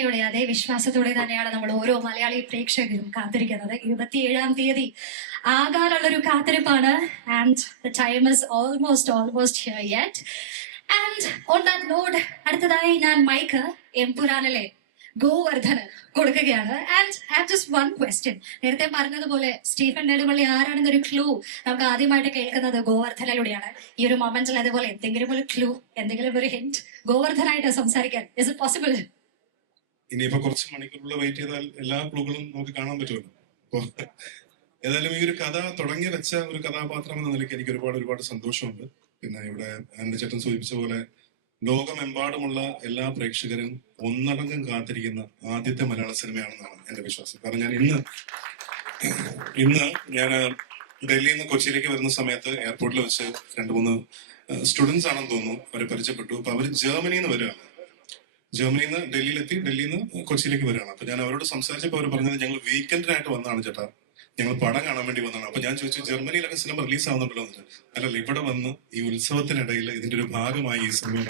യുടെ അതേ വിശ്വാസത്തോടെ തന്നെയാണ് നമ്മൾ ഓരോ മലയാളി പ്രേക്ഷകരും കാത്തിരിക്കുന്നത്. 27-ാം തീയതി ആകാനുള്ളൊരു കാത്തിരിപ്പാണ്. And the time is almost here yet. And on that note, അടുത്തതായി ഞാൻ മൈക്ക് എംപുരാനിലെ ഗോവർദ്ധന് കൊടുക്കുകയാണ്. And have just one question. നേരത്തെ പറഞ്ഞതുപോലെ സ്റ്റീഫൻ നെടുമ്പള്ളി ആരാണെന്നൊരു ക്ലൂ നമുക്ക് ആദ്യമായിട്ട് കേൾക്കുന്നത് ഗോവർദ്ധനിലൂടെയാണ്. ഈ ഒരു മൊമെന്റിൽ അതുപോലെ എന്തെങ്കിലും ഒരു ക്ലൂ, എന്തെങ്കിലും ഒരു ഹിന്റ് ഗോവർദ്ധനായിട്ട് സംസാരിക്കാൻ ഇസ് ഇറ്റ് പോസിബിൾ? ഇനിയിപ്പോ കുറച്ച് മണിക്കൂറുള്ള വെയിറ്റ് ചെയ്താൽ എല്ലാ ക്ലൂകളും നമുക്ക് കാണാൻ പറ്റുമല്ലോ. അപ്പൊ ഏതായാലും ഈ ഒരു കഥ തുടങ്ങി വെച്ച ഒരു കഥാപാത്രം എന്ന നിലയ്ക്ക് എനിക്ക് ഒരുപാട് സന്തോഷമുണ്ട്. പിന്നെ ഇവിടെ ആൻഡ്രി ചേട്ടൻ സൂചിപ്പിച്ച പോലെ ലോകമെമ്പാടുമുള്ള എല്ലാ പ്രേക്ഷകരും ഒന്നടങ്കം കാത്തിരിക്കുന്ന ആദ്യത്തെ മലയാള സിനിമയാണെന്നാണ് എന്റെ വിശ്വാസം. കാരണം ഞാൻ ഇന്ന് ഞാൻ ഡൽഹിയിൽ നിന്ന് കൊച്ചിയിലേക്ക് വരുന്ന സമയത്ത് എയർപോർട്ടിൽ വെച്ച് 2-3 സ്റ്റുഡൻസ് ആണെന്ന് തോന്നുന്നു, അവരെ പരിചയപ്പെട്ടു. അപ്പൊ അവര് ജർമ്മനിയിൽ നിന്ന് വരികയാണ്. ജർമ്മനിയിൽ നിന്ന് ഡൽഹിയിലെത്തി, ഡൽഹിയിൽ നിന്ന് കൊച്ചിയിലേക്ക് വരികയാണ്. അപ്പൊ ഞാൻ അവരോട് സംസാരിച്ചപ്പോൾ അവർ പറഞ്ഞത് ഞങ്ങൾ വീക്കെൻഡിനായിട്ട് വന്നതാണ് ചേട്ടാ, ഞങ്ങൾ പടം കാണാൻ വേണ്ടി വന്നതാണ്. അപ്പൊ ഞാൻ ചോദിച്ചു, ജർമ്മനിയിലൊക്കെ സിനിമ റിലീസ് ആവുന്നുണ്ടല്ലോ എന്ന്. അല്ലല്ല, ഇവിടെ വന്ന് ഈ ഉത്സവത്തിനിടയിൽ ഇതിന്റെ ഒരു ഭാഗമായി ഈ സിനിമ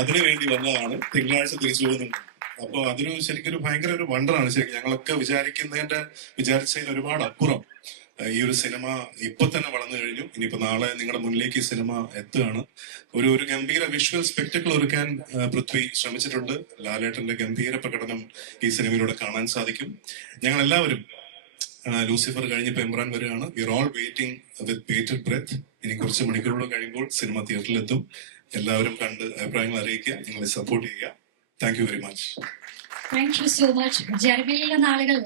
അതിനു വേണ്ടി വന്നതാണ്, തിങ്കളാഴ്ച തിരിച്ചു പോകുന്നുണ്ട്. അപ്പൊ അതൊരു ശരിക്കും ഒരു ഭയങ്കര ഒരു വണ്ടറാണ്. ശരിക്കും ഞങ്ങളൊക്കെ വിചാരിച്ചതിന് ഒരുപാട് അപ്പുറം ഈ ഒരു സിനിമ ഇപ്പൊ തന്നെ വളർന്നു കഴിഞ്ഞു. ഇനിയിപ്പോ നാളെ നിങ്ങളുടെ മുന്നിലേക്ക് ഈ സിനിമ എത്തുകയാണ്. ഒരു ഗംഭീര വിഷ്വൽ സ്പെക്ടക്കിൾ ഒരുക്കാൻ പൃഥ്വി ശ്രമിച്ചിട്ടുണ്ട്. ലാലേട്ടന്റെ ഗംഭീര പ്രകടനം ഈ സിനിമയിലൂടെ കാണാൻ സാധിക്കും. ഞങ്ങൾ എല്ലാവരും ലൂസിഫർ കഴിഞ്ഞിപ്പോ എംബ്രാൻ വരികയാണ്. We are all waiting with bated breath. ഇനി കുറച്ച് മണിക്കൂറുകൾ കഴിയുമ്പോൾ സിനിമ തിയേറ്ററിലെത്തും. എല്ലാവരും കണ്ട് അഭിപ്രായങ്ങൾ അറിയിക്കുക, നിങ്ങളെ സപ്പോർട്ട് ചെയ്യുക. Thank you very much. Thank you so much. ജർമ്മനിയിലെ ആളുകൾ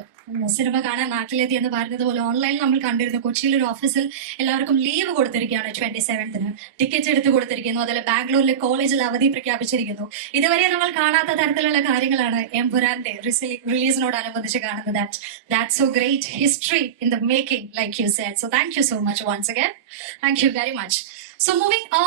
സിനിമ കാണാൻ നാട്ടിലെത്തി എന്ന് പറഞ്ഞതുപോലെ ഓൺലൈനിൽ നമ്മൾ കണ്ടിരുന്നു. കൊച്ചിയിലെ ഒരു ഓഫീസിൽ എല്ലാവർക്കും ലീവ് കൊടുത്തിരിക്കുകയാണ് 27th. ടിക്കറ്റ് എടുത്ത് കൊടുത്തിരിക്കുന്നു. അതുപോലെ ബാംഗ്ലൂരിലെ കോളേജിൽ അവധി പ്രഖ്യാപിച്ചിരിക്കുന്നു. ഇതുവരെ നമ്മൾ കാണാത്ത തരത്തിലുള്ള കാര്യങ്ങളാണ് എംപുരാന്റെ റിലീസിനോടനുബന്ധിച്ച് കാണുന്നത്. That's so great history in the making, like you said. So thank you so much once again. Thank you very much. So moving on.